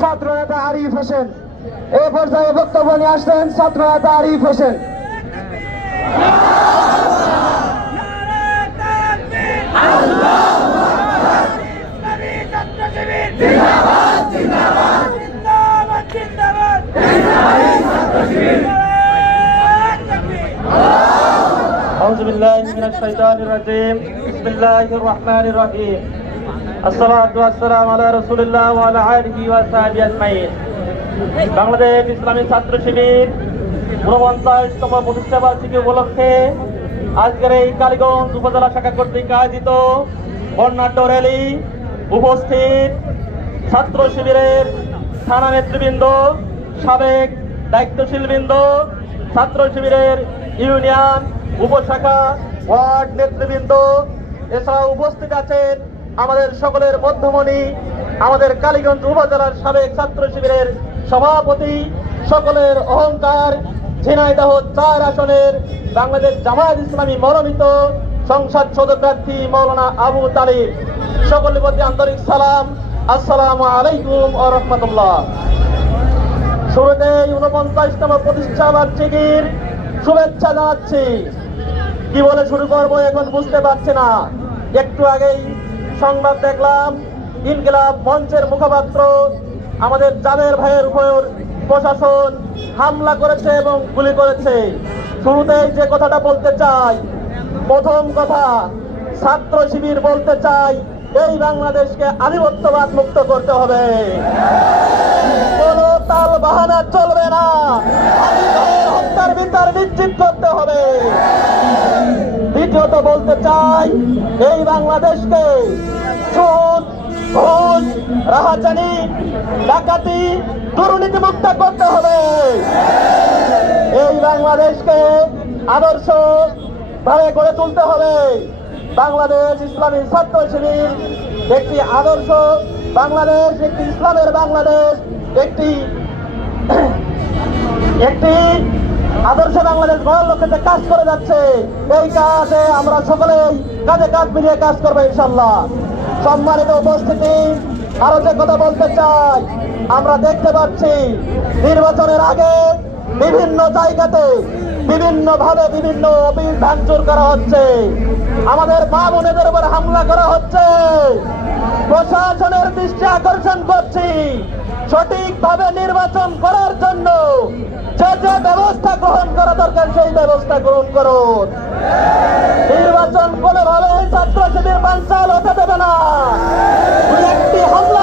ছাত্র নেতা আরিফ হোসেন। এই পর্যায়ে বক্তব্য নিয়ে আসছেন ছাত্র নেতা আরিফ হোসেন। أعوذ بالله من الشيطان الرجيم بسم الله الرحمن الرحيم الصلاة والسلام على رسول الله وعلى آله وصحبه أجمعين। বাংলাদেশ ইসলামী ছাত্র শিবির 49তম প্রতিষ্ঠা বার্ষিকী উপলক্ষে আজকের এই কালীগঞ্জ উপজেলা শাখা কর্তৃক আয়োজিত বর্ণাঢ্য র্যালি উপস্থিত ছাত্র শিবিরের থানা নেতৃবৃন্দ, সাবেক দায়িত্বশীল বৃন্দ, ছাত্র শিবিরের ইউনিয়ন উপশাখা ওয়ার্ড নেতৃবৃন্দ, এছাড়া উপস্থিত আছেন আমাদের সকলের মধ্যমণি, আমাদের কালীগঞ্জ উপজেলার সাবেক ছাত্র শিবিরের সভাপতি, সকলের অহংকার, ঝিনাইদহ 4 আসনের বাংলাদেশ জামায়াত ইসলামী মনোনীত সংসদ সদস্যপ্রার্থী মাওলানা আবু তালিব, সকলের প্রতি আন্তরিক সালাম, আসসালামু আলাইকুম ওয়া রাহমাতুল্লাহ। শুরুতে 49তম প্রতিষ্ঠা বার্ষিকীর শুভেচ্ছা জানাচ্ছি। কি বলে শুরু করবো এখন বুঝতে পারছি না। একটু আগেই সংবাদ দেখলাম ইনকিলাব মঞ্চের মুখপাত্র আমাদের জাবের ভাইয়ের উপর প্রশাসন হামলা করেছে এবং গুলি করেছে। শুরুতেই যে কথাটা বলতে চাই, প্রথম কথা, ছাত্র শিবির বলতে চাই এই বাংলাদেশকে আধিপত্যবাদ মুক্ত করতে হবে। কোনো তাল বাহানা চলবে না, হত্যার বিচার নিশ্চিত করতে হবে। দ্বিতীয়ত বলতে চাই এই বাংলাদেশকে সুদ, ঘুষ, রাহাজানি, ডাকাতি, দুর্নীতি মুক্ত করতে হবে। এই বাংলাদেশকে আদর্শ ভাবে গড়ে তুলতে হবে। বাংলাদেশ ইসলামী ছাত্র শিবির একটি আদর্শ বাংলাদেশ, একটি ইসলামের বাংলাদেশ, একটি আদর্শ বাংলাদেশ গড়ার লক্ষ্যে কাজ করে যাচ্ছে। এই কাজে আমরা সকলেই কাজে কাজ মিলিয়ে কাজ করবো ইনশাল্লাহ। সম্মানিত উপস্থিতি, আরো যে কথা বলতে চাই, আমরা দেখতে পাচ্ছি নির্বাচনের আগে বিভিন্ন জায়গাতে বিভিন্ন ভাবে বিভিন্ন অফিস ভাঙচুর করা হচ্ছে, আমাদের মা বোনেদের উপর হামলা করা হচ্ছে। প্রশাসনের দৃষ্টি আকর্ষণ করছি, সঠিকভাবে নির্বাচন করার জন্য যে যে ব্যবস্থা গ্রহণ করা দরকার সেই ব্যবস্থা গ্রহণ করুন। নির্বাচন কোনোভাবে ছাত্র শিবির বানচাল হতে দেবে না। একটি হামলা